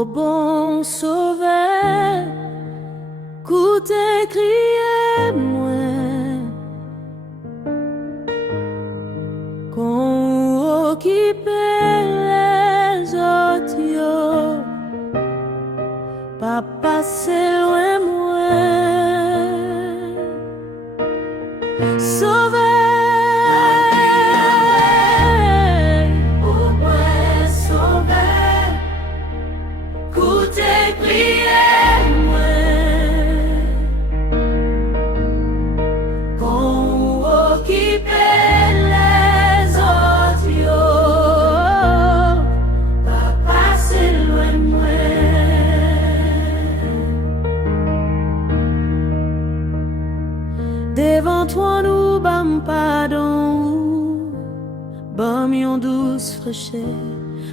Ô bon sauveur, écoutez crier moi, qu'on occupe les autres, yo, pas passer loin moi. Sauveur, ô moi sauveur, écoutez prier moi, qu'on occupe les autres, yo, pas passer loin moi. Devant toi nous bam pardon, bam yon douce fraîcheur,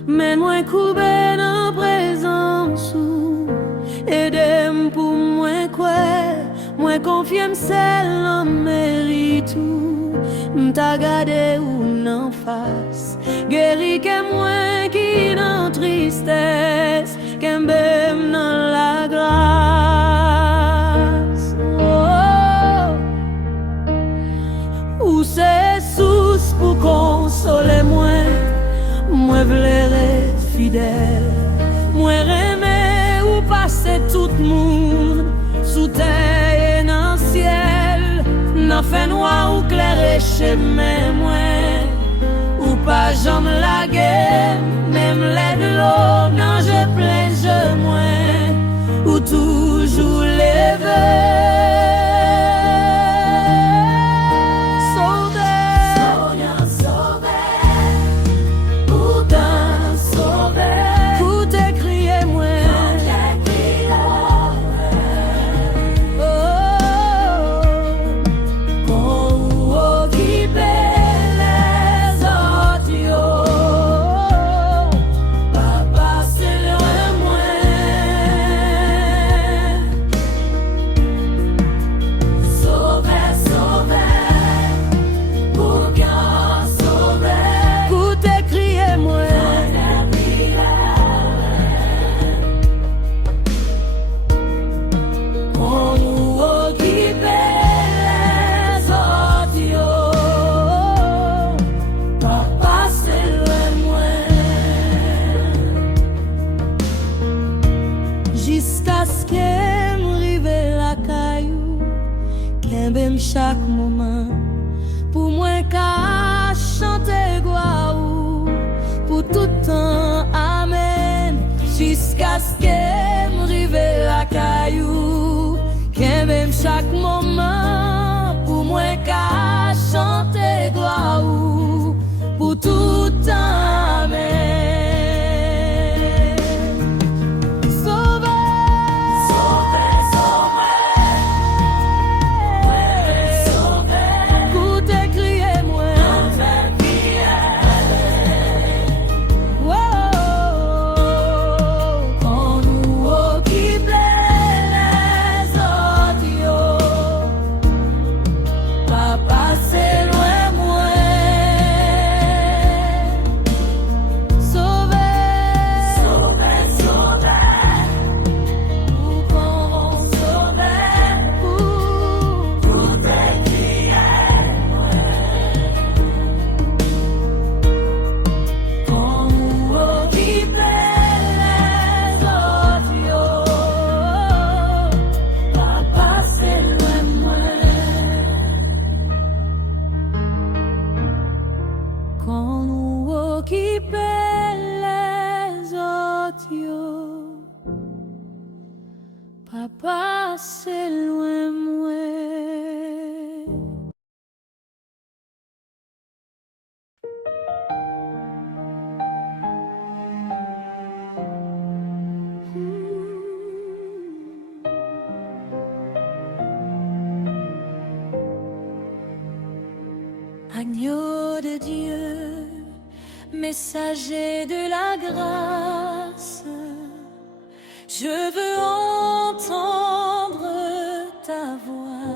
mais moi coupé dans présence ou aidez-moi pour moi quoi, moi confier m'celle en mérite ou m'ta gardé ou n'en face, guéri que moi qui dans tristesse, qu'embem dans la grâce. Ou c'est source pour consoler moi, moi v'lere fidèle, moi remè ou passer tout monde, sous terre et dans ciel, dans fait noir ou clair chemin moi, ou pas jamais la guerre, même l'aide de l'eau, non je plein je moi, ou toujours levé. Chaque moment pour moi qu'à chanter gloire pour tout temps amen jusqu'à ce que m'rive la caillou qu'un même chaque moment pour moi qu'à chanter gloire pour tout temps amen. Papa, c'est loin moi. Agneau de Dieu, messager de la grâce, je veux entendre ta voix,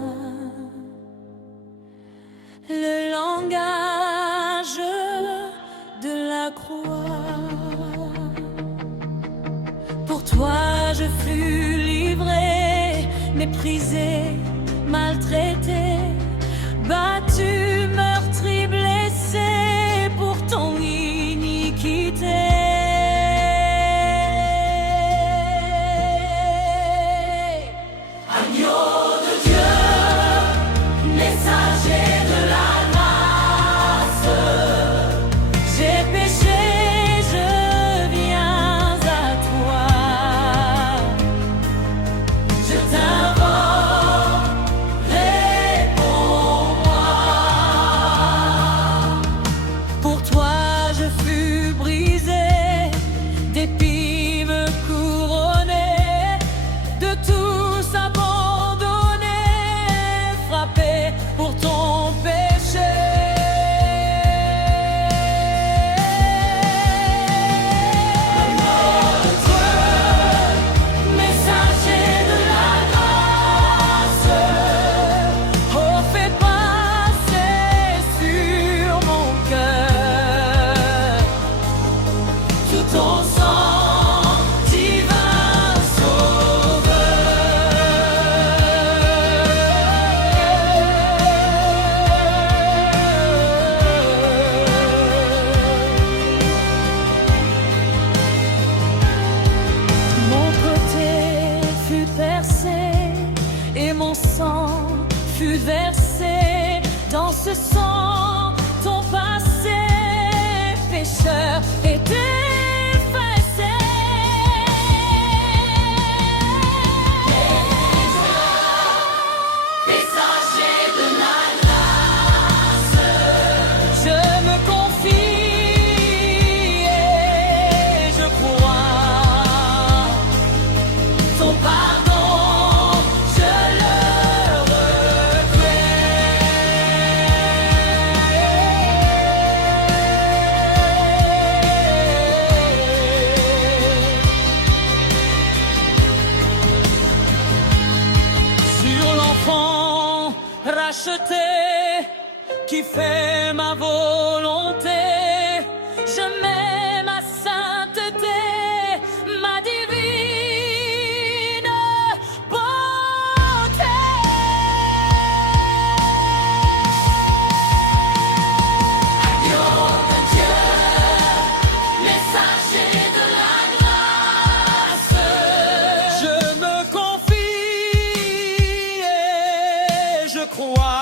le langage de la croix. Pour toi je fus livré, méprisé, maltraité, battu, meurtri, blessé pour ton iniquité. Agneau de Dieu, messager de la grâce, j'ai péché, je viens à toi. Je t'invoque, réponds-moi. Pour toi je fus brisé, d'épis me couronné, de tous abandonné, frappé pour ton péché. Messager de la grâce, oh fais passer sur mon cœur tout ton sang divin sauveur. Mon côté fut percé et mon sang fut versé. Dans ce sang, ton passé pécheur est effacé. Messager de la grâce, je me confie et je crois. Ton pardon, je le sur l'enfant racheté qui fait ma volonté, je mets ma sainteté, ma divine beauté. Agneau de Dieu, messager de la grâce, je me confie et je crois.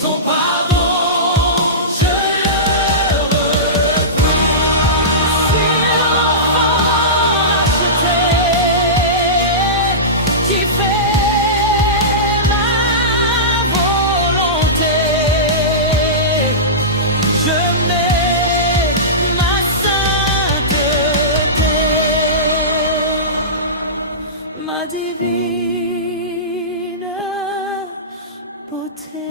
Ton pardon, je le reprends. Sur l'enfant racheté qui fait ma volonté, je mets ma sainteté, ma divine beauté.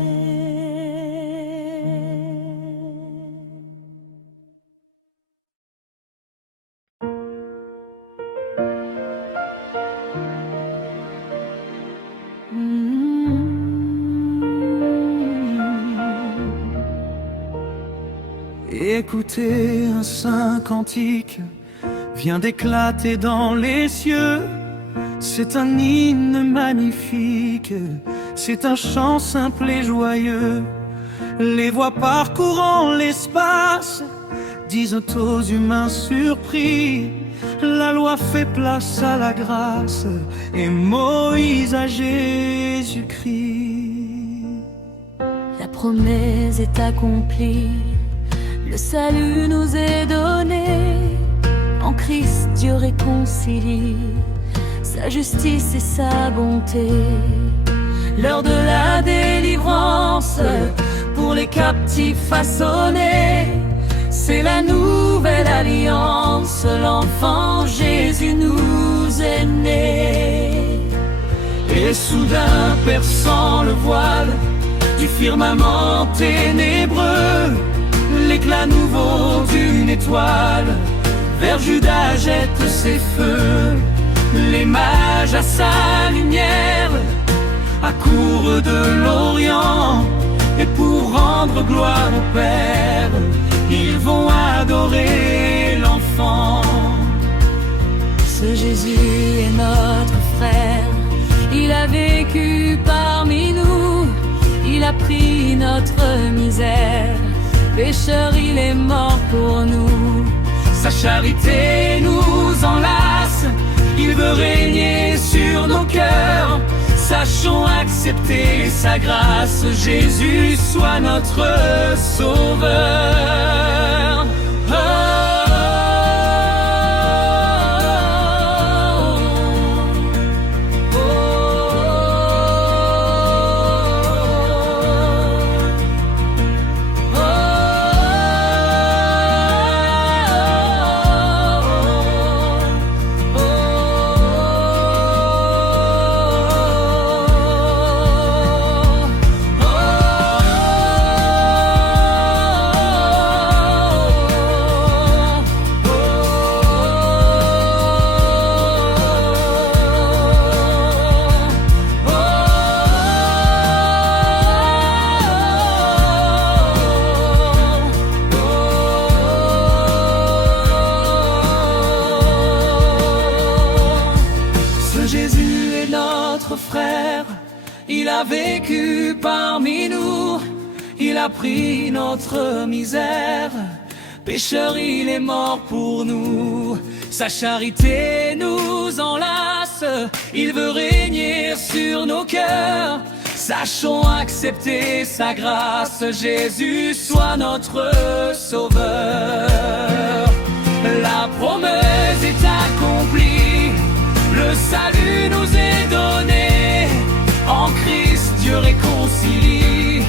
Écoutez, un saint cantique vient d'éclater dans les cieux. C'est un hymne magnifique, c'est un chant simple et joyeux. Les voix parcourant l'espace disent aux humains surpris: la loi fait place à la grâce et Moïse à Jésus-Christ. La promesse est accomplie, le salut nous est donné. En Christ, Dieu réconcilie sa justice et sa bonté. L'heure de la délivrance pour les captifs façonnés, c'est la nouvelle alliance, l'enfant Jésus nous est né. Et soudain, perçant le voile du firmament ténébreux, l'éclat nouveau d'une étoile vers Juda jette ses feux. Les mages à sa lumière accourent de l'Orient, et pour rendre gloire au Père, ils vont adorer l'enfant. pris notre misère. Pécheur, il est mort pour nous. Sa charité nous enlace, il veut régner sur nos cœurs. Sachons accepter sa grâce, Jésus soit notre sauveur. Oh, oh, oh, Jésus est notre frère, il a vécu parmi nous, il a pris notre misère. Pécheur, il est mort pour nous. Sa charité nous enlace, il veut régner sur nos cœurs. Sachons accepter sa grâce, Jésus soit notre sauveur. La promesse est accomplie, le salut nous est donné. En Christ, Dieu réconcilie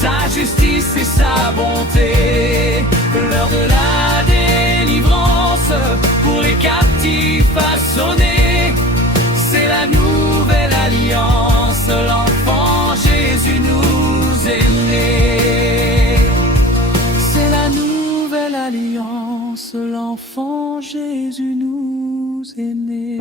sa justice et sa bonté. L'heure de la délivrance pour les captifs a sonné. C'est la nouvelle alliance, l'enfant Jésus nous est né. C'est la nouvelle alliance, l'enfant Jésus nous est né.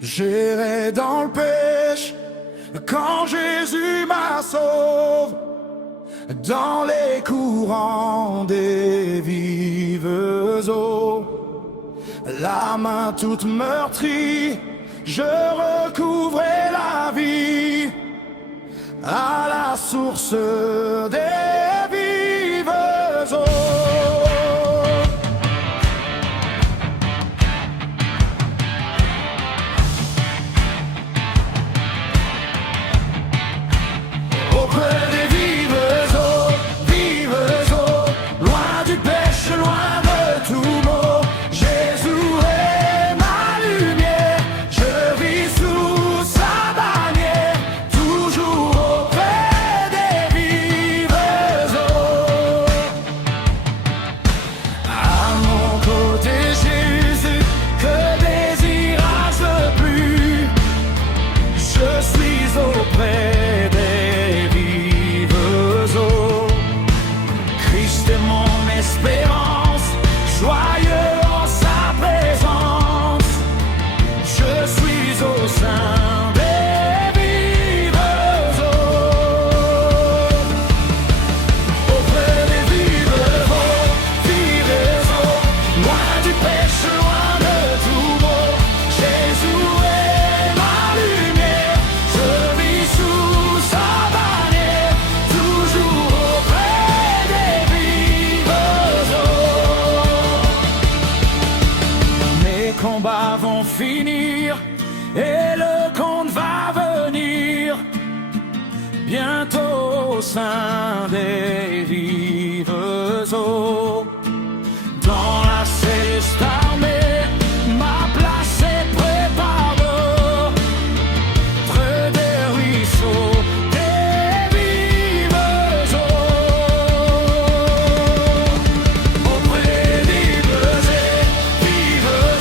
J'irai dans le péché quand Jésus m'a sauvé, dans les courants des vives eaux. La main toute meurtrie, je recouvrais la vie à la source des vives eaux. Vont finir et le compte va venir bientôt au sein des vives eaux. Dans la céleste armée, ma place est préparée près des ruisseaux des vives eaux. Auprès des vives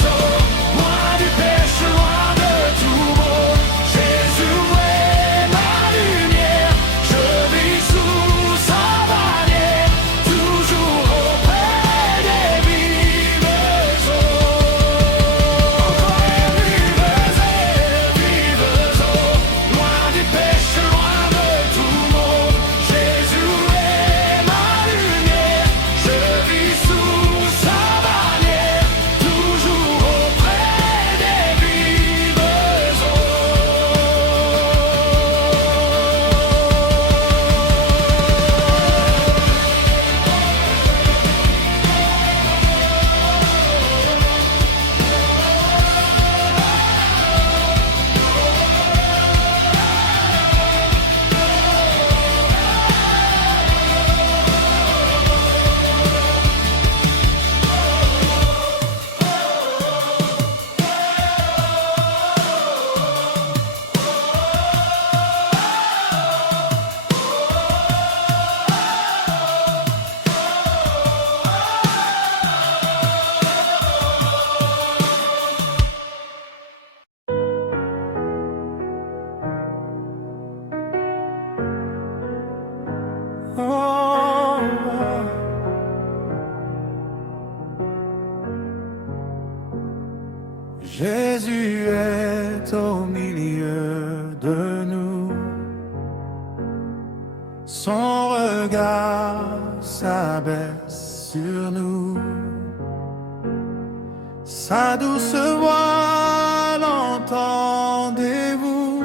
eaux, loin du péché, loin de tout mot, Jésus est ma lumière. Je vis sous sa bannière, toujours Jésus est au milieu de nous. Son regard s'abaisse sur nous. Sa douce voix, l'entendez-vous?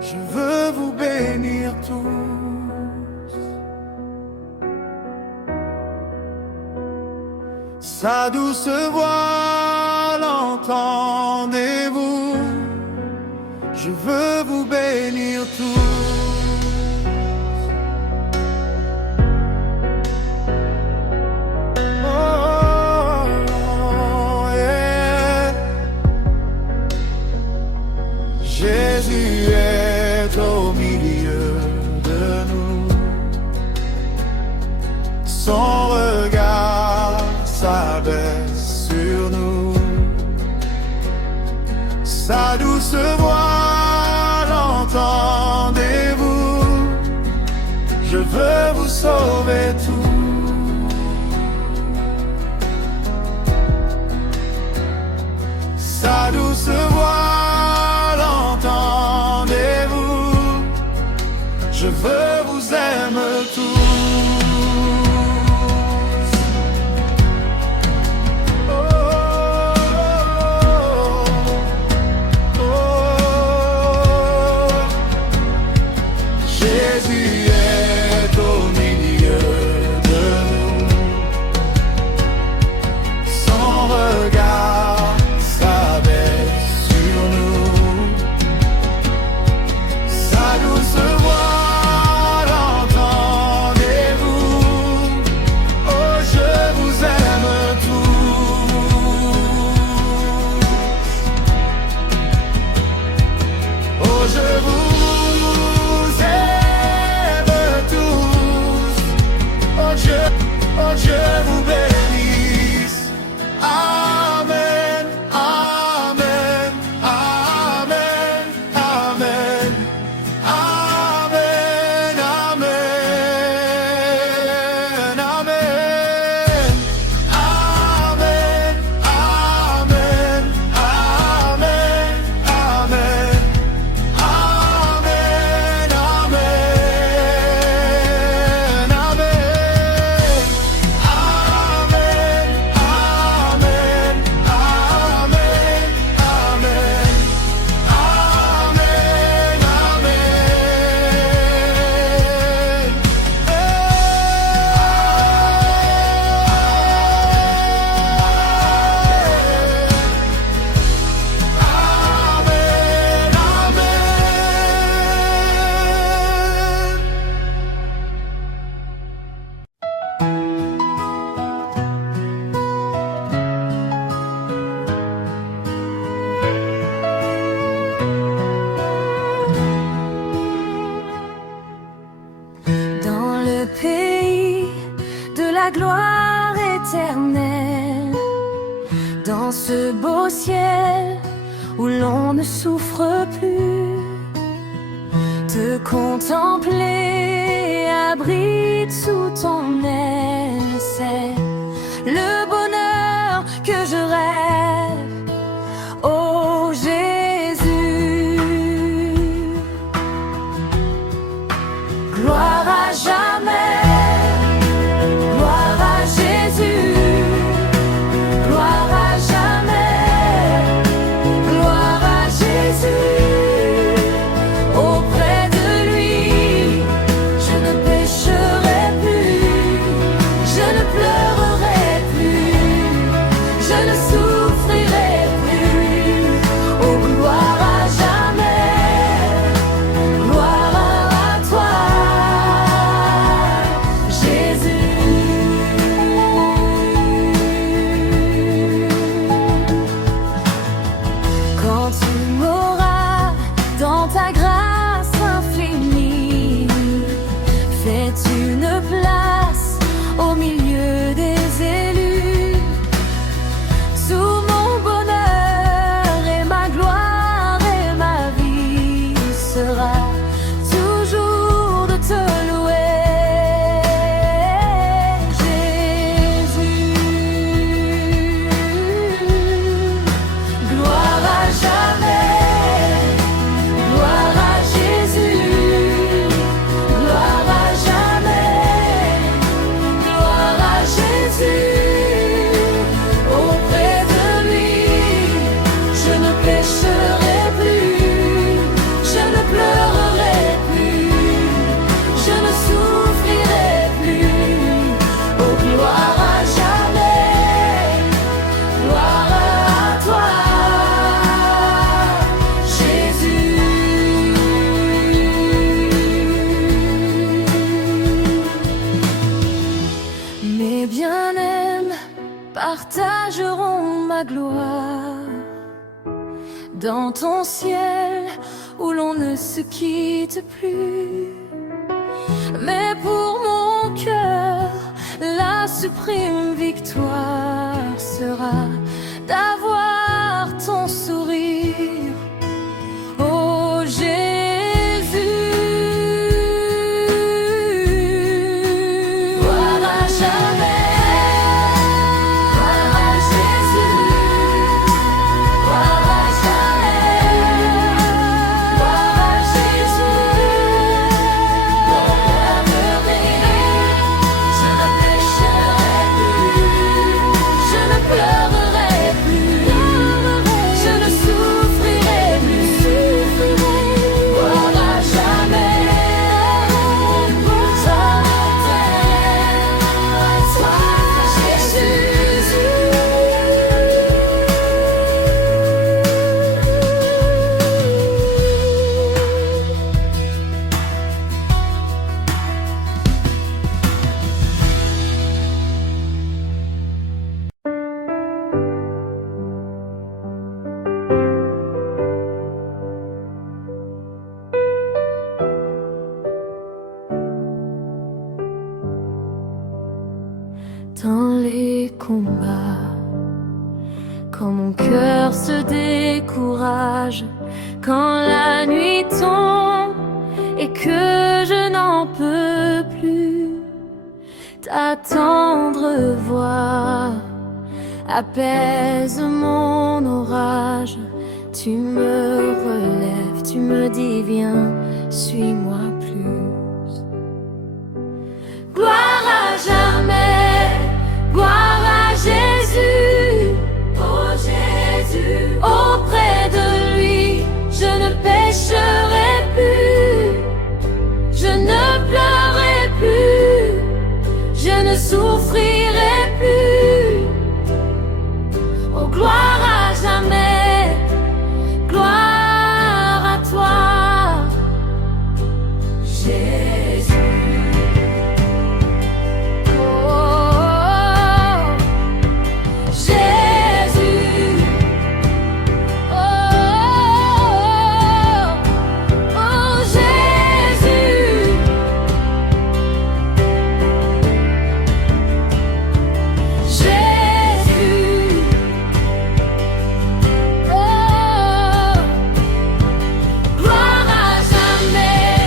Je veux vous bénir tous. Sa douce voix, l'entendez-vous? Je veux vous bénir tous. Jésus est au milieu de nous. Son regard s'abaisse sur nous. Sa douce voix, l'entendez-vous? Je veux vous sauver tous. Sa douce voix, l'entendez-vous? Je veux vous aimer tous. Oh, oh, oh, oh. Jésus est au milieu de nous. Son regard s'abaisse sur nous. Sa douce voix, l'entendez-vous? Oh, je vous aime tous. Oh, je vous aime tous. Oh, Dieu vous bénisse. Amen, amen, amen, amen. Amen, amen, amen. Amen, amen, amen, amen. Amen, amen, amen. Amen, amen, amen, amen. Amen, Dans le pays de la gloire éternelle, dans ce beau ciel où l'on ne souffre plus, te contempler abrite sous ton aile, c'est le bonheur que je rêve. Oh Jésus, gloire à jamais, gloire à Jésus, gloire à jamais, gloire à Jésus. Auprès de lui, je ne pécherai plus, je ne pleurerai Mes bien-aimés partageront ma gloire dans ton ciel où l'on ne se quitte plus. Mais pour mon cœur, la suprême victoire sera d'avoir ton sourire. Oh Jésus, gloire à jamais, gloire à Jésus, gloire à jamais, gloire à Jésus. Je ne pécherai plus, je ne pleurerai plus, je ne souffrirai plus. Gloire à jamais, dans les combats, quand mon cœur se décourage, quand la nuit tombe et que je n'en peux plus, ta tendre voix apaise mon orage. Tu me relèves, tu me dis viens, suis-moi plus. Gloire à jamais, gloire à Jésus, oh Jésus. Auprès de lui, je ne pécherai plus, je ne pleurerai plus, je ne souffrirai plus. Oh gloire à jamais, gloire à toi, Jésus. Oh, Jésus. Oh, Jésus. Jésus. Oh, gloire à jamais,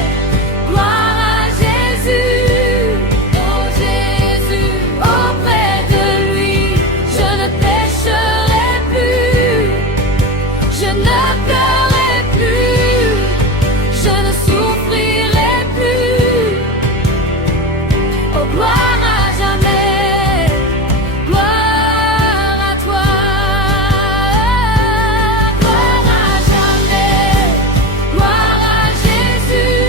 gloire à Jésus, oh Jésus. Auprès de lui, je ne pécherai plus, je ne pleurerai plus, je ne souffrirai plus. Oh gloire à jamais, gloire à toi, gloire à jamais, gloire à Jésus,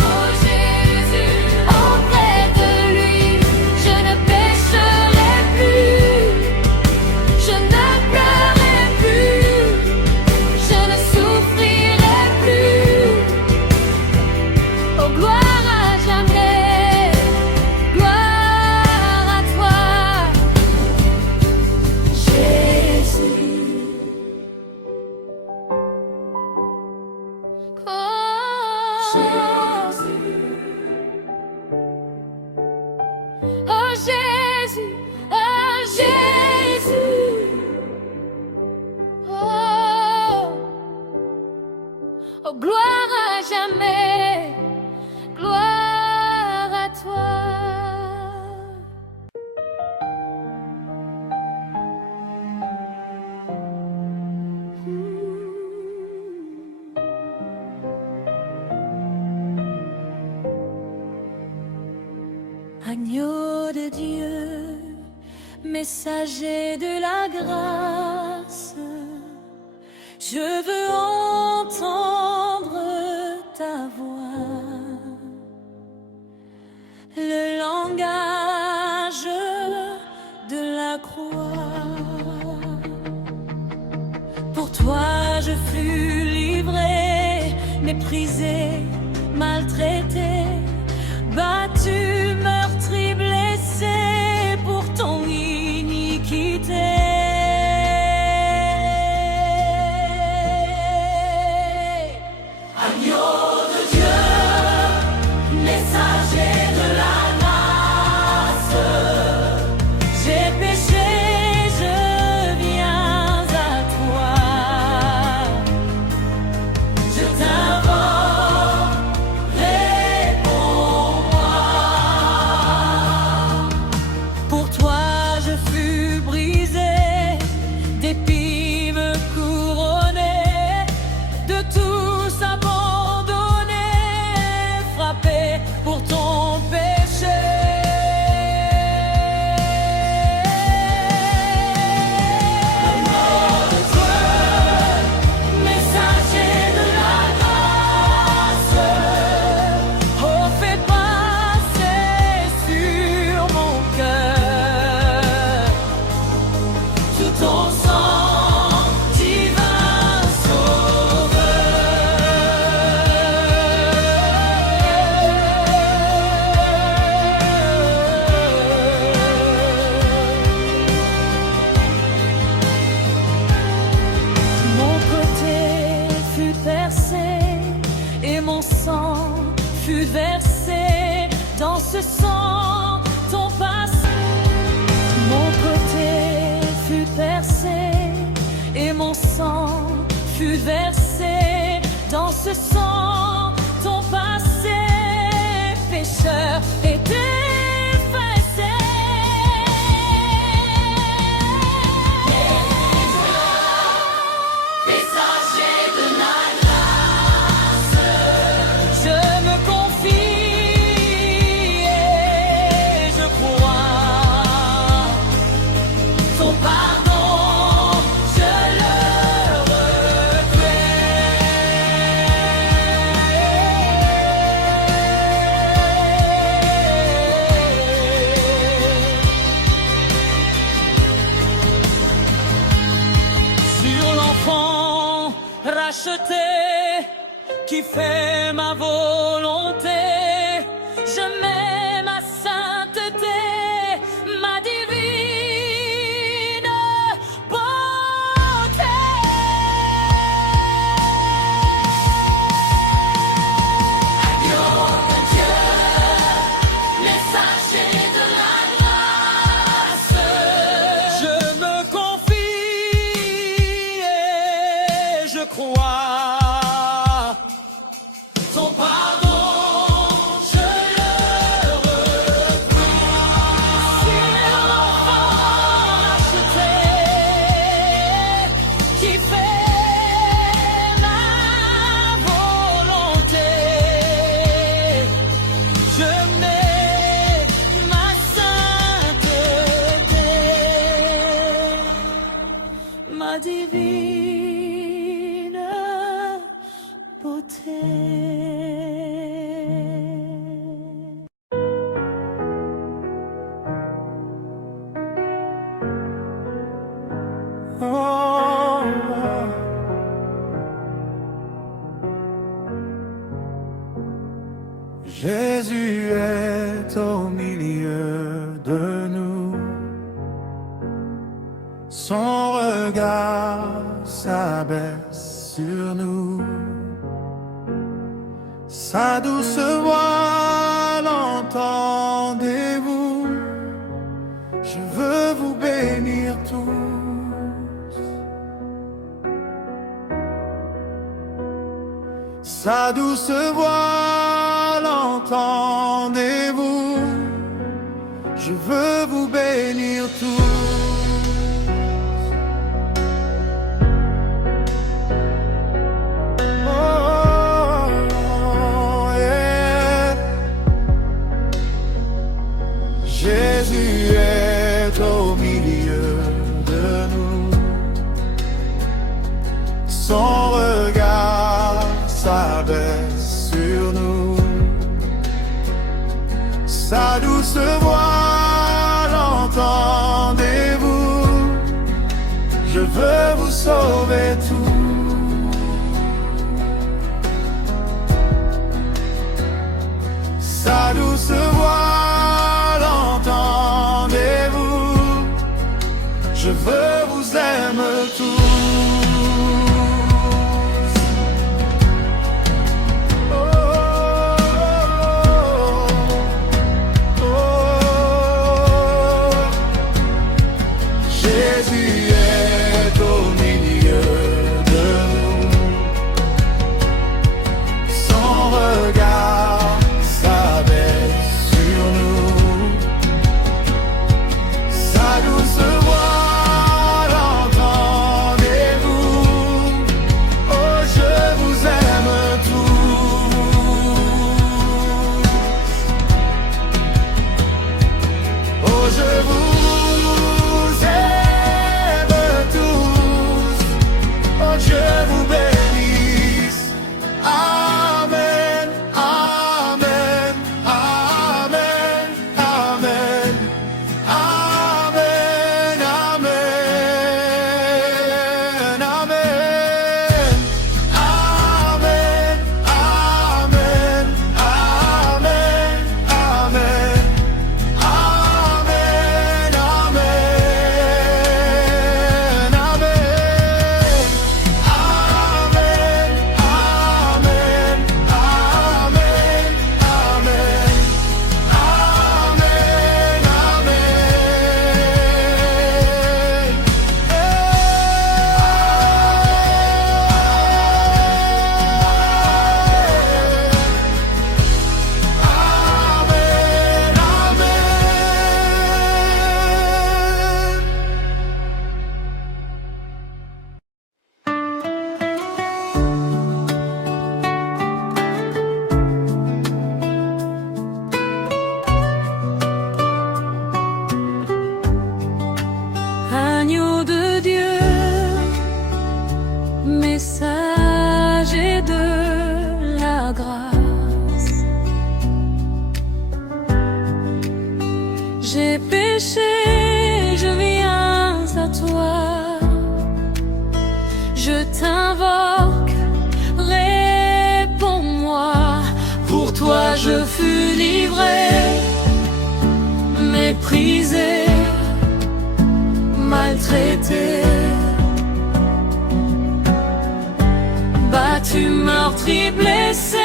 oh Jésus. Auprès de lui, je ne pécherai plus, je ne pleurerai plus, je ne souffrirai plus. Oh gloire à jamais, gloire à toi, Jésus. Oh Jésus, oh Jésus. Oh, oh gloire à jamais, gloire à toi. Agneau de Dieu, messager de la grâce, je veux entendre ta voix, le langage de la croix. Pour toi je fus livré, méprisé, maltraité, battu, meurtri, blessé. sang fut versé. Dans ce sang, ton passé pécheur est effacé. Messager de la grâce, je me confie et je crois. Ton pardon, je le sur l'enfant racheté qui fait ma volonté, je mets ma sainteté, ma divine beauté. Agneau de Dieu, messager de la grâce, je me confie et je crois. Ton pardon, je le reçois. Sur l'enfant racheté qui fait ma volonté, je mets ma sainteté, ma divine beauté. Oh, Jésus est au milieu de nous, son regard s'abaisse sur nous, sa douce voix l'entendez-vous, je veux vous bénir tous. Sa douce voix l'entendez-vous, je veux vous bénir tous. Oh, yeah. Jésus est au milieu de nous, son regard s'abaisse sur nous, sa douce voix l'entendez-vous, je veux vous sauver tous. Sa douce voix l'entendez-vous, je veux vous aimer tous. Jésus est au milieu de nous, son regard s'abaisse sur nous, sa douce voix péché, je viens à toi. Je t'invoque, réponds-moi. Pour toi je fus livré, méprisé, maltraité, battu, meurtri, blessé.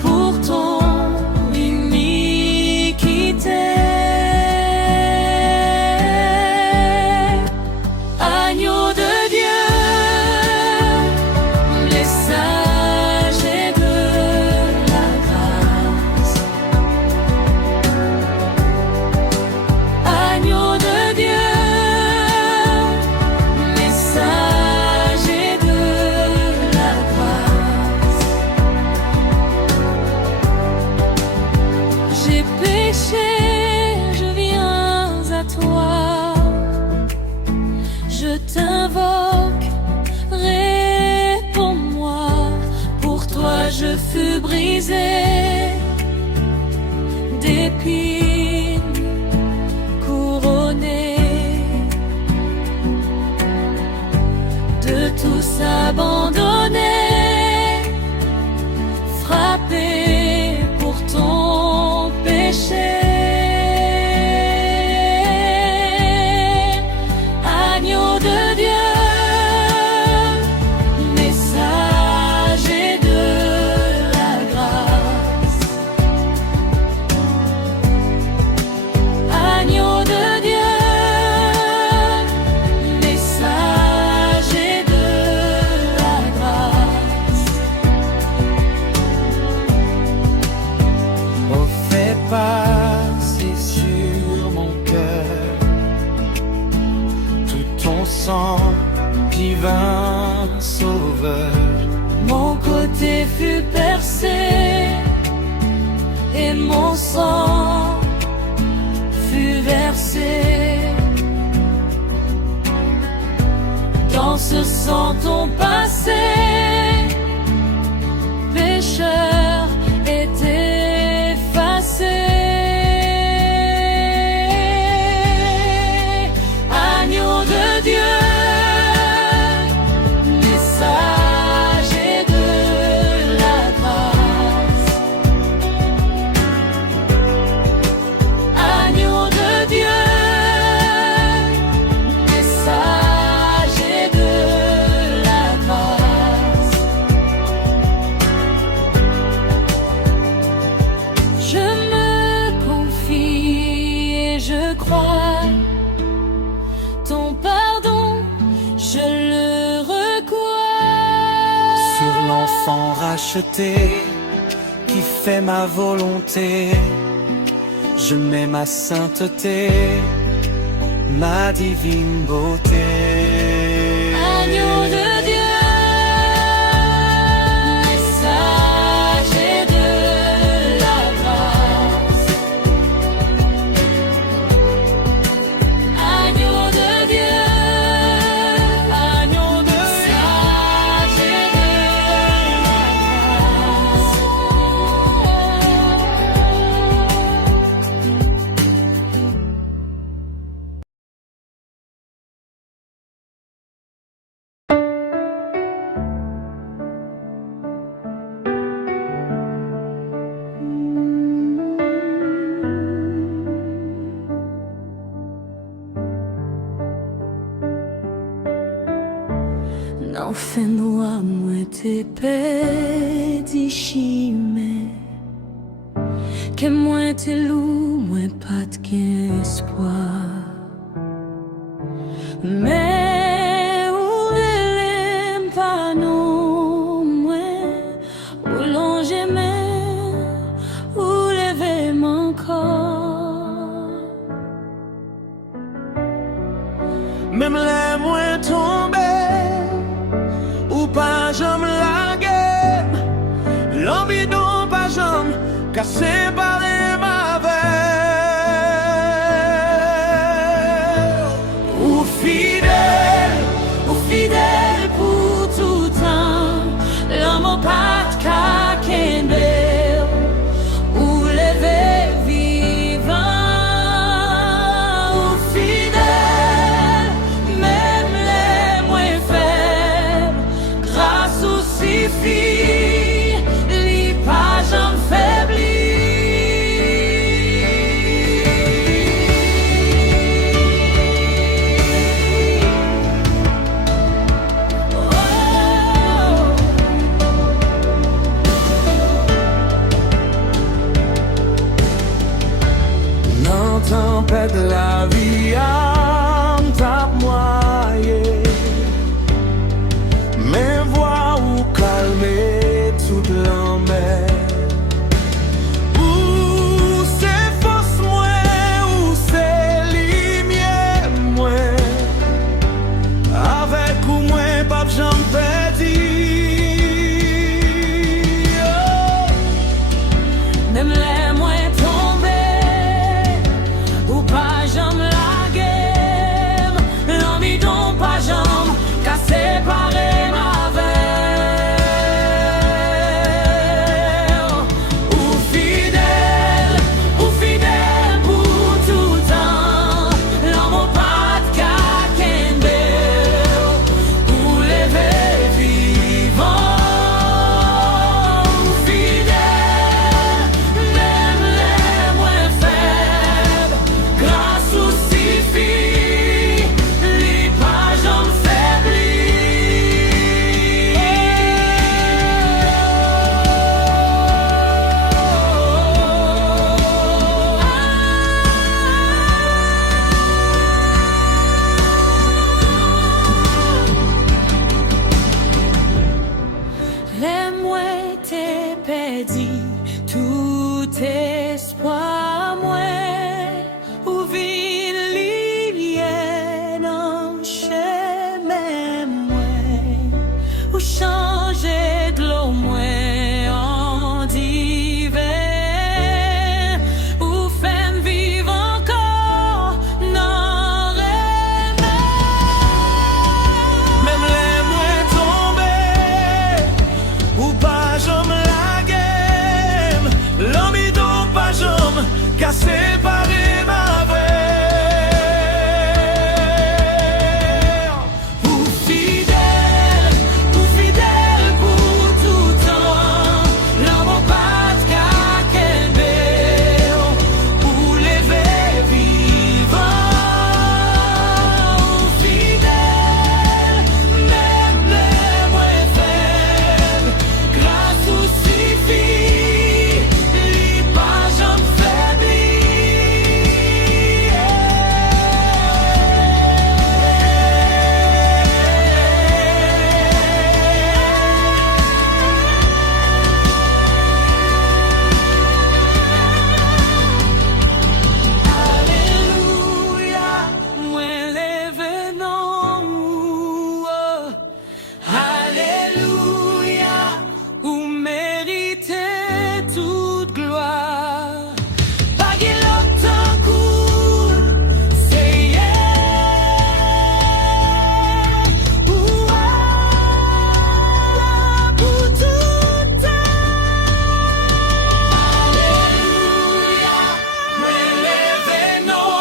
Pour ton iniquité, agneau de Dieu, messager de la grâce, agneau de Dieu, messager de la grâce. J'ai péché, je viens à toi. Je t'invoque, réponds-moi. Pour toi je fus brisé, d'épines couronné, de tous abandonné, frappé pour ton péché. Agneau de Dieu, messager de la grâce, agneau de Dieu, messager de la grâce. Oh, fais passer sur mon cœur tout ton sang, divin sauveur. Mon côté fut percé et mon sang fut versé. Dans ce sang ton passé, pécheur, est effacé. Agneau de Dieu, messager de la grâce, agneau de Dieu, messager de la grâce. Je me confie et je crois, ton pardon, je le recois. Sur l'enfant racheté qui fait ma volonté, je mets ma sainteté, ma divine beauté. Agneau de Dieu, messager de la grâce, agneau de Dieu, agneau de messager de la grâce. Non fais-nous à moi tes pédichimé, que moi t'es loup, moi pas de espoir. Mais où l'aime pas non, moi, où l'on j'aimais, où lever mon corps. Même les moins tombés, ou pas j'aime la guerre, l'ambidon pas j'aime, cassé par les mavets. Ou fidèle pour tout temps, l'homme au pas de caquenbel, ou lever vivant. tempête la vie t'a noyé. Mais vois où calmer toute la mer. Où c'est force moins, où c'est lumière moins. Avec ou moins, pape j'en perdu. Même les moins tombés, ou pas j'en la game. L'envie dont pas j'en qu'à séparer ma verre. Ou fidèle pour tout temps. L'amour pas de kakembe. Ou lever vivant. Ou fidèle, même les moins faibles. Grâce ou suffit, les pages en les moins t'es perdu, tout espoir moins, ou vin lié dans chemin moins, ou changer de l'eau moins en divin, ou femme vivre encore dans rêve. Même les moins tombés, ou pas j'en la game. L'homme dont pas j'en qu'à séparer ma verre. Ou fidèle pour tout temps. L'amour pas de kakembe. Ou lever vivant. Ou fidèle, même les moins faibles. Grâce ou suffit, les pages en Alléluia, moi lève non. Alléluia, ou méritez toute gloire. Pas qu'il l'autre coup, c'est hier. Ou pour tout temps. Alléluia, moi lève non.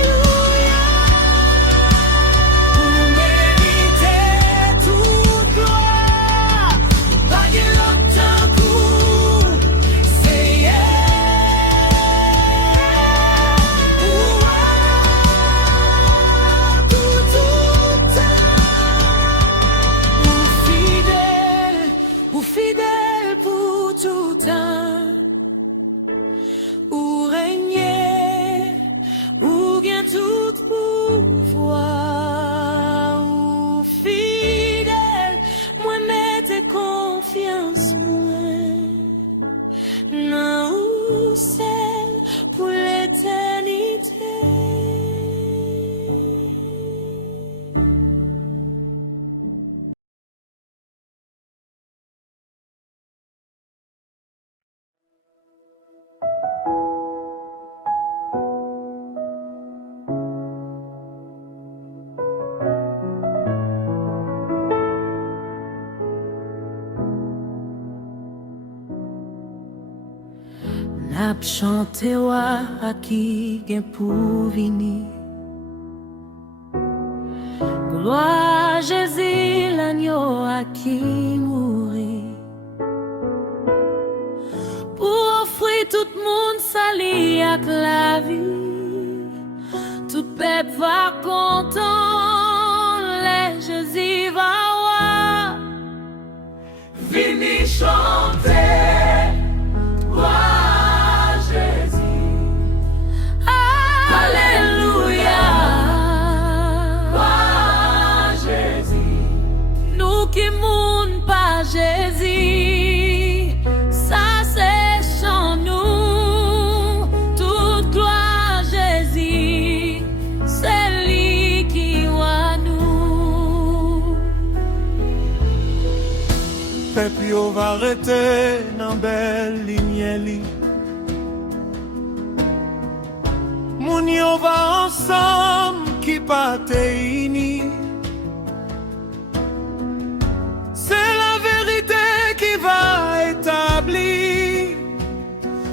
Alléluia, ou méritez toute gloire. Pas qu'il l'autre coup, c'est hier. Ou pour tout temps. Ou fidèle pour tout temps. Ou régner, ou bien tout pouvoir. Ou fidèle, moi mettez confiance moi. Non, ou celle pour l'éternité. Nap chante wa à qui gen pour venir. Gloire Jésus l'agneau à qui mourir. Pour offrir tout le monde sali avec la vie. Tout peuple va content, les Jésus va voir. Vini chanter, gloire Jésus. va rester dans belle lumière. Moun yo va ensemble qui pas te uni. C'est la vérité qui va établir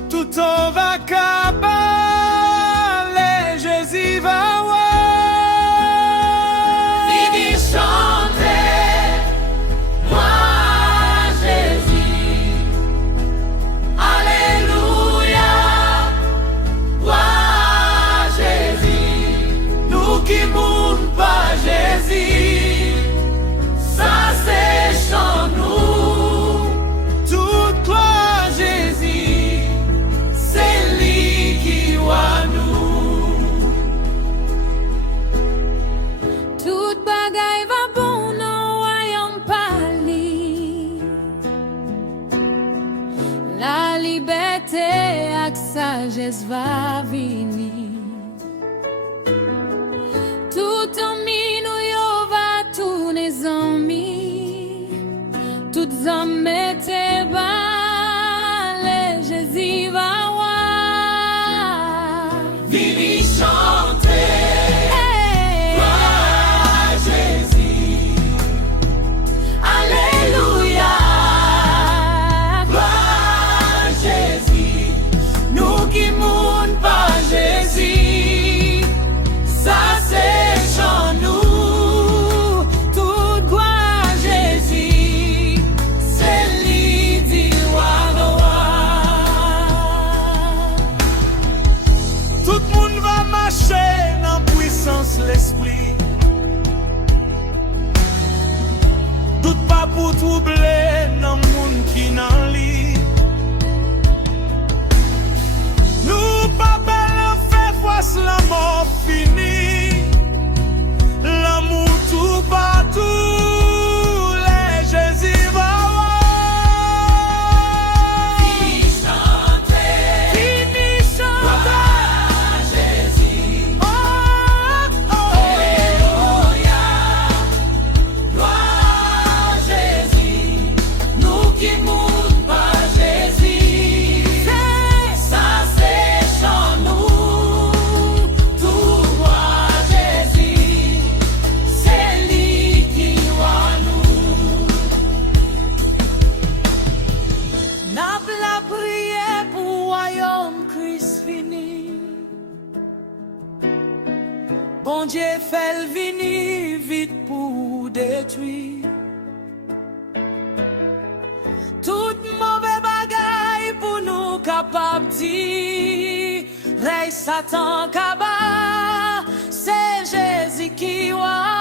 tout au va cabaler, Jésus va Vivi chanter, moi Jésus, Alléluia, moi Jésus, nous qui mourons pas Jésus, ça c'est chant nous, toute gloire Jésus, c'est lui qui voit nous. Tout bagay va bon non voyons parler. La liberté ak sagesse va venir. Tout ami nous yo va tourner amis. Toutes hommes mettez balles, Jésus va voir. Vivi chanter. Gloire Jésus. Alléluia. Gloire Jésus. Nous qui mourons pas Jésus. Ça c'est chant nous. Toute gloire Jésus. C'est lui dit tout le monde va marcher dans puissance l'esprit. Tout pas pour troubler dans monde qui n'en lit. Nous pas belle fait face la mort finie. L'amour tout partout, les Jésus va voir. Fini chanter. Fini chanter. Jésus. Oh, oh. Alléluia. Gloire Jésus. Nous qui mourons pas Jésus. Ça c'est chant nous. Tout gloire Jésus. C'est lui qui voit nous. N'a la prière pour royaume Christ fini. Bon Dieu fait le venir vite pour détruire tout mauvais bagaille pour nous capables dire Rey Satan kaba, c'est Jésus qui voit.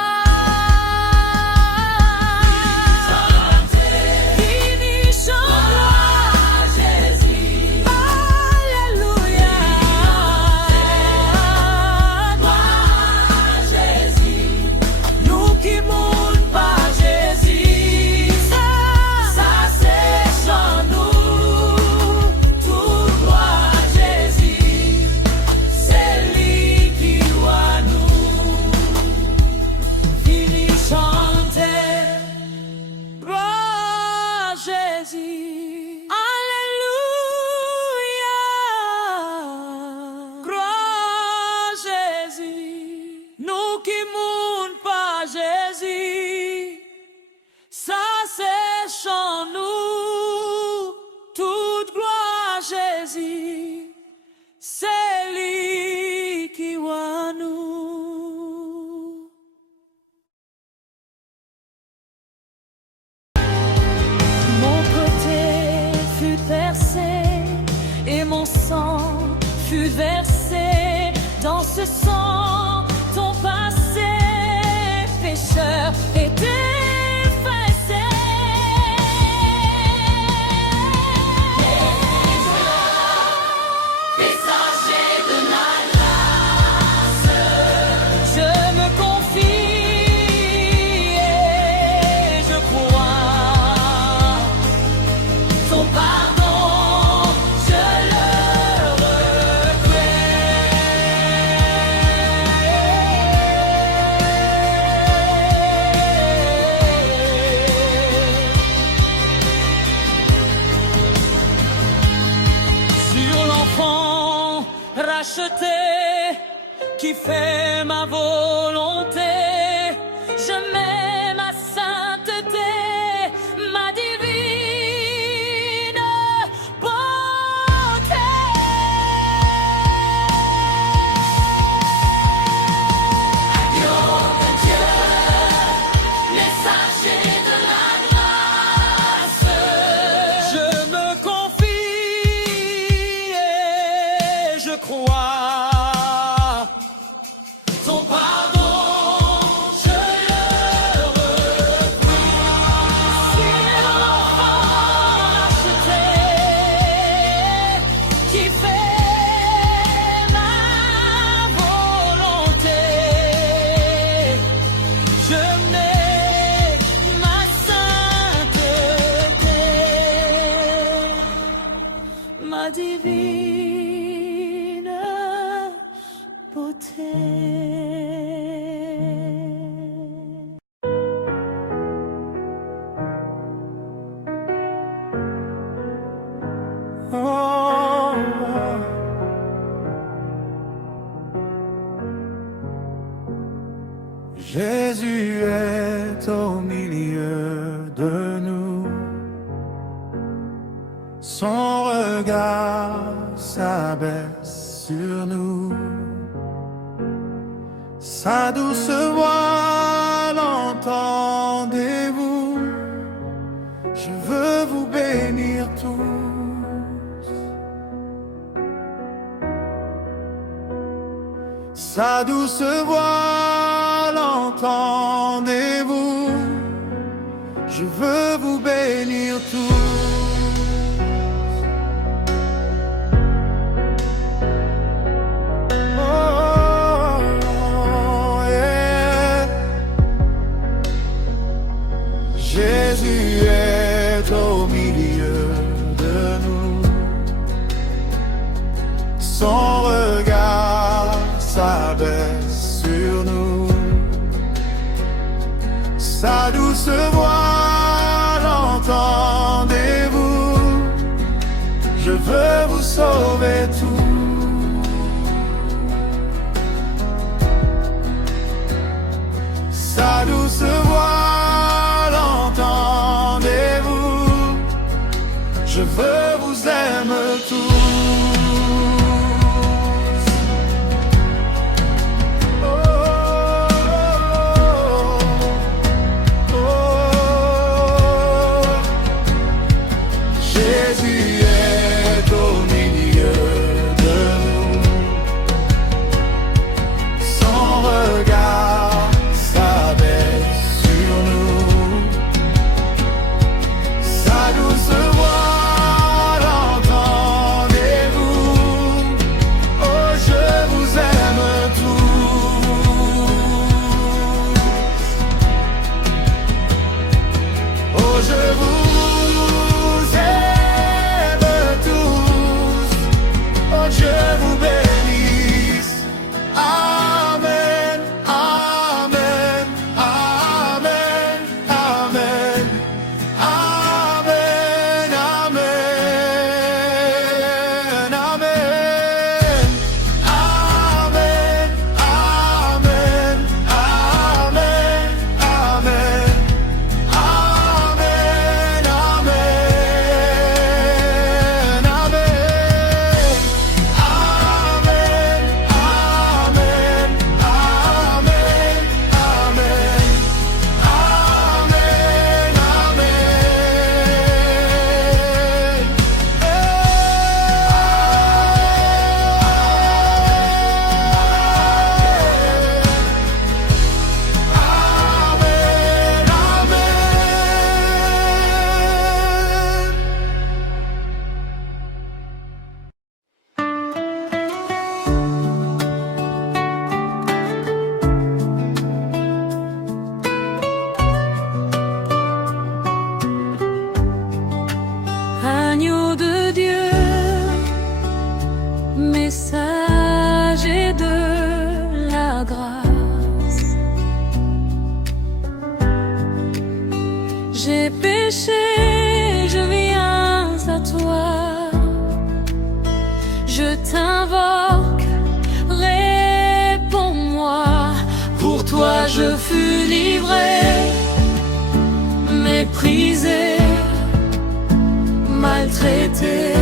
Et mon sang fut versé dans ce sang, ton passé pécheur était effacé. Messager de la grâce, je me confie et je crois ton pardon. racheté, qui fait ma volonté. Je mets ma sainteté, ma divine beauté. Agneau de Dieu, messager de la grâce, je me confie et je crois. Ton pardon, je le repris. Sur l'enfant racheté, qui fait ma volonté, je mets ma sainteté, ma divine beauté. Oh, Jésus est au milieu de nous. Son regard s'abaisse sur nous. Sa douce voix, l'entendez-vous? Je veux vous bénir tous. Sa douce voix, l'entendez-vous? Je veux vous bénir tous. Jésus est au milieu de nous. Son regard s'abaisse sur nous. Sa douce voix, l'entendez-vous? Je veux vous sauver tous. Sa douce voix, l'entendez-vous? Je veux vous aimer tous. Oh, oh, oh. Jésus est au milieu de nous. Son regard s'abaisse sur nous. Sa douce voix, l'entendez-vous? Oh, je vous aime tous. Oh, je vous aime tous. Oh, je vous bénisse. Amen, amen, amen, amen. Amen, amen, amen. Amen, amen, amen, amen. Amen, amen, amen. Amen, amen, amen, amen. Amen, Agneau de Dieu, messager de la grâce, j'ai péché, je viens à toi, je t'invoque côté.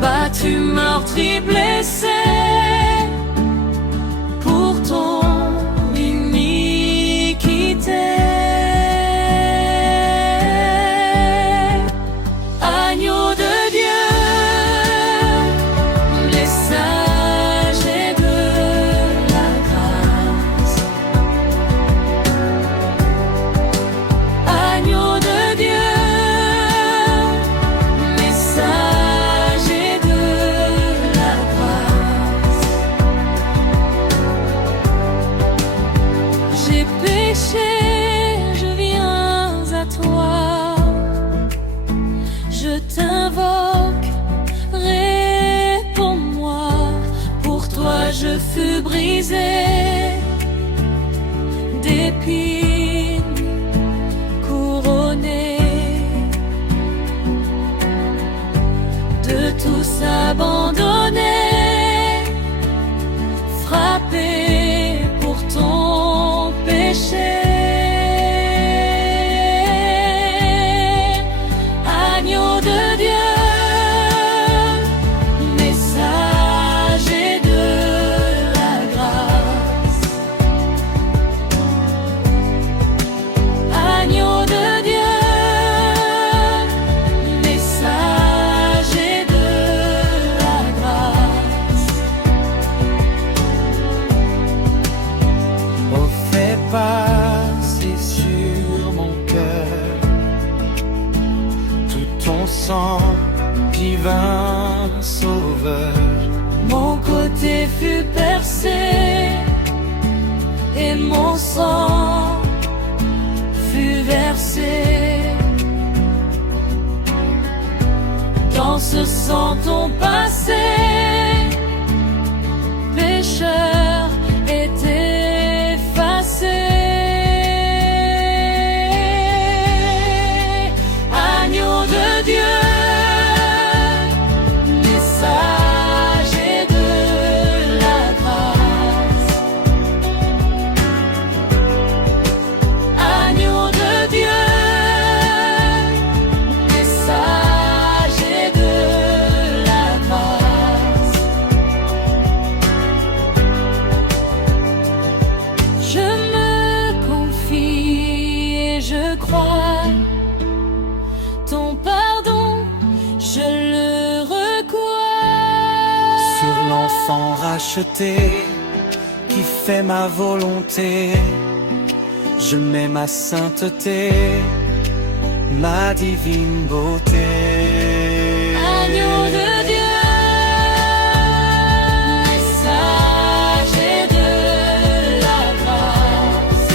Battu, meurtri, blessé pour ton iniquité. Agneau de Dieu, messager de la grâce. Agneau de Dieu, messager de la grâce. J'ai péché, je viens à toi. Je t'invoque, réponds-moi. Pour toi je fus brisé d'épines couronné, de tous abandonné, frappé pour ton péché. Agneau de Dieu, messager de la grâce. Agneau de Dieu, messager de la grâce. Oh, fais passer sur mon cœur tout ton sang, divin sauveur. Mon côté fut percé et mon sang fut versé. Dans ce sang ton passé pécheur est effacé. Agneau de Dieu, messager de la grâce. Agneau de Dieu, messager de la grâce. Je me confie et je crois. Ton pardon, je le recois. Sur l'enfant racheté qui fait ma volonté, je mets ma sainteté, ma divine beauté. Agneau de Dieu, messager de la grâce.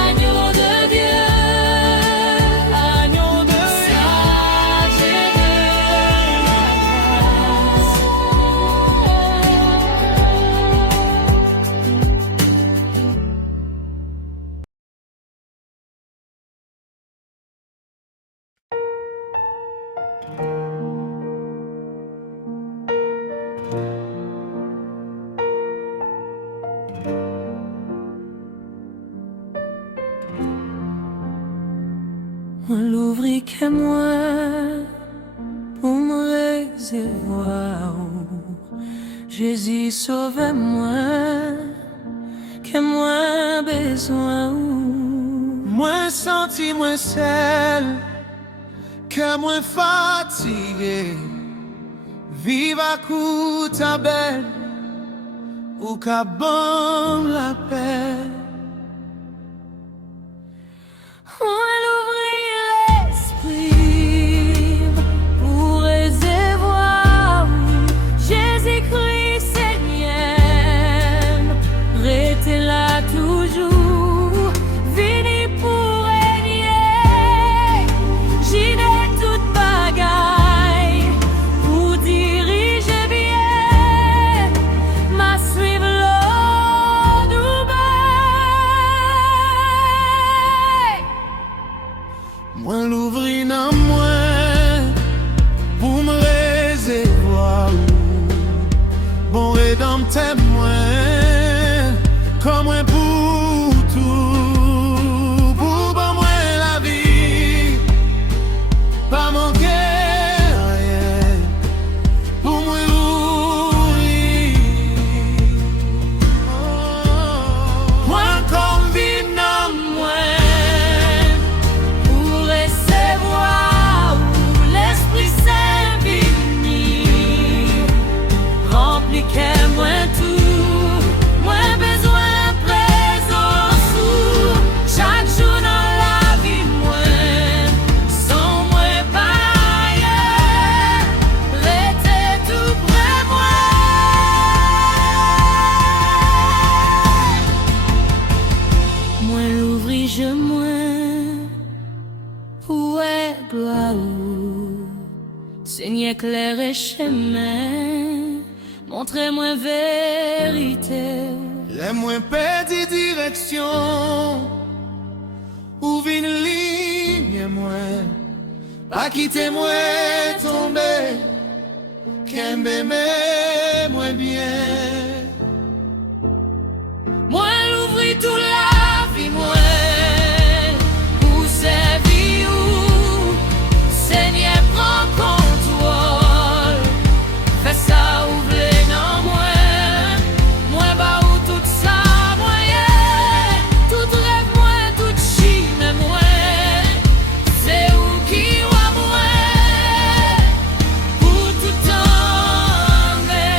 Agneau de Dieu, Agneau de messager de la grâce. L'ouvrit que moi pour me recevoir. Jésus sauve-moi, que moi besoin. Moins senti, moins seul, que moins fatigué. Vive à coup ta belle, ou qu'à bon la paix. On l'ouvrit l'esprit pour recevoir Jésus-Christ Seigneur, restez là toujours, vini pour régner. J'y ai toute bagaille pour diriger bien, ma suivre l'eau Moi l'ouvrir dans moi pour me recevoir. Bon rédempteur moi, comme un pour tout. Seigneur clair et chemin, montrez-moi vérité. Les moins perdu direction, ouvre une ligne moins, pas quitter moi tomber, qu'aimer moins bien. Moi l'ouvrir toute la vie, moi, pour servir ou Seigneur prend contrôle, fais ça ouvrir non moi, moi bah ou tout ça moyen, tout rêve moi, tout chine moi, c'est où qui va moi, pour tout temps mais.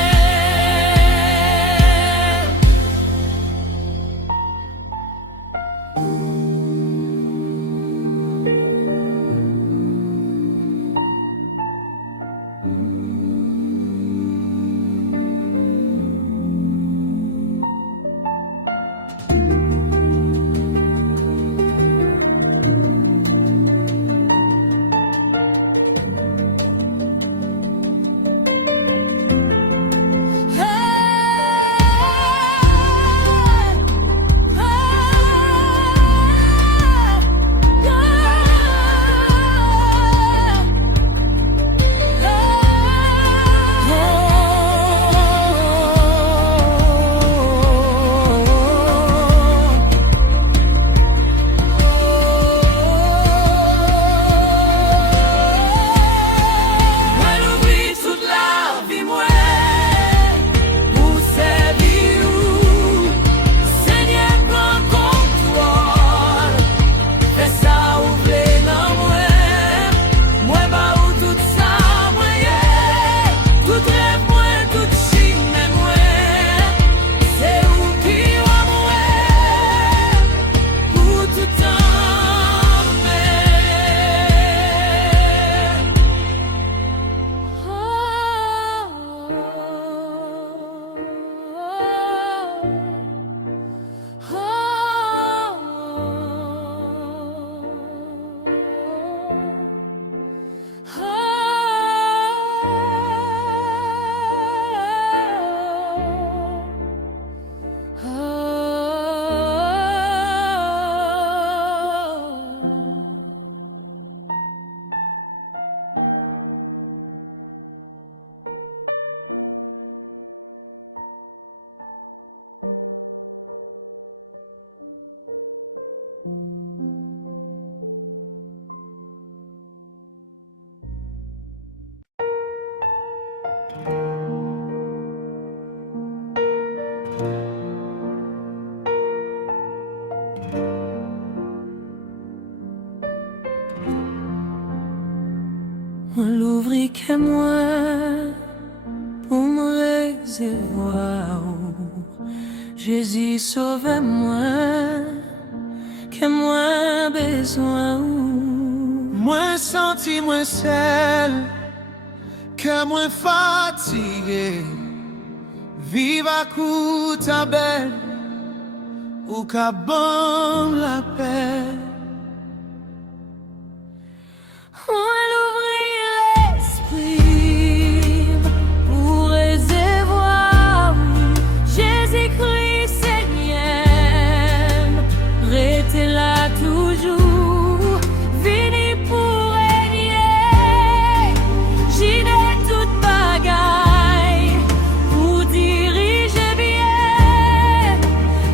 On l'ouvrit que moi pour me recevoir. Jésus sauve-moi, que moi besoin. Moins senti, moins seul, que moins fatigué. Vive à coup ta belle, ou qu'à bon la paix. On l'ouvrit l'esprit pour recevoir Jésus-Christ Seigneur, restez là toujours, vini pour régner, j'y n'ai toute bagaille pour diriger bien,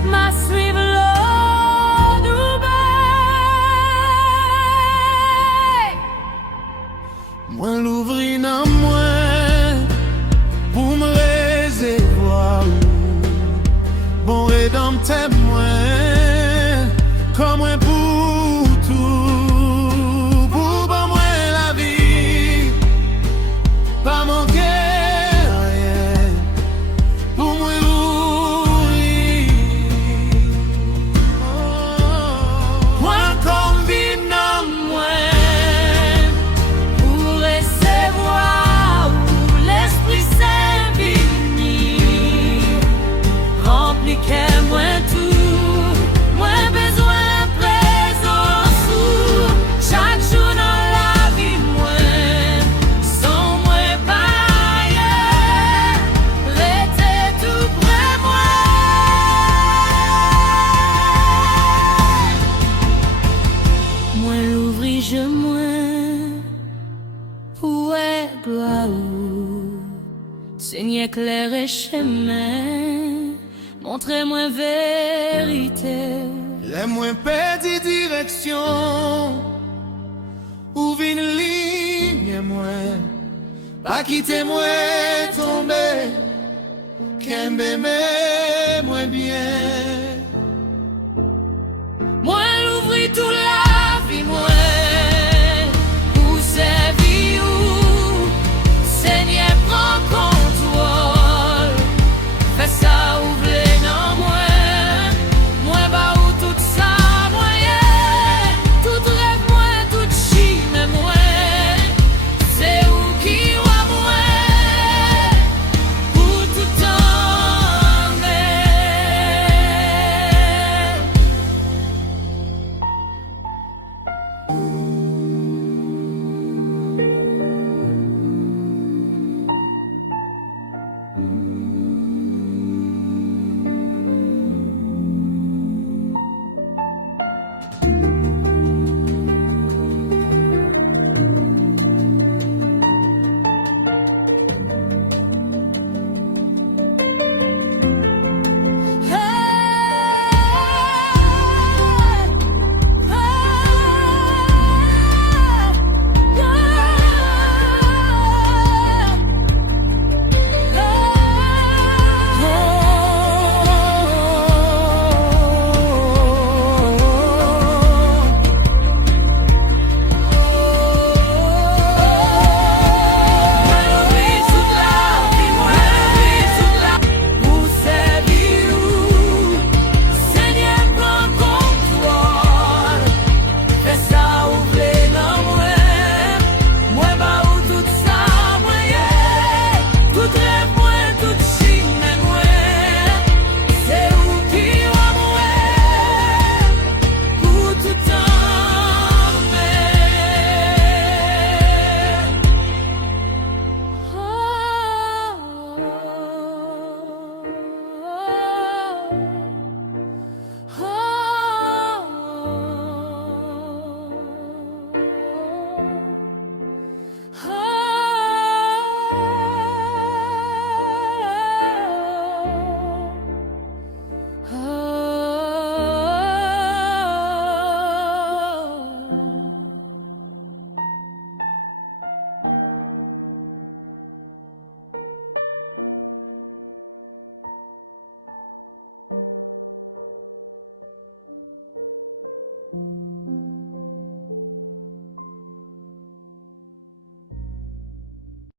ma suivre l'eau Dubaï. Moi l'ouvri dans moi pour me recevoir. Bon rédempteur moi, comme un pour tout, pour bon moi la vie, pas manquer rien, pour moi ouvrir. Moi combine dans moi Pour recevoir gloire. Seigneur, éclairez chemin, montrez-moi vérité. Les moins perdu direction, ouvre une ligne, moi, pas quitter moi tomber, qu'aime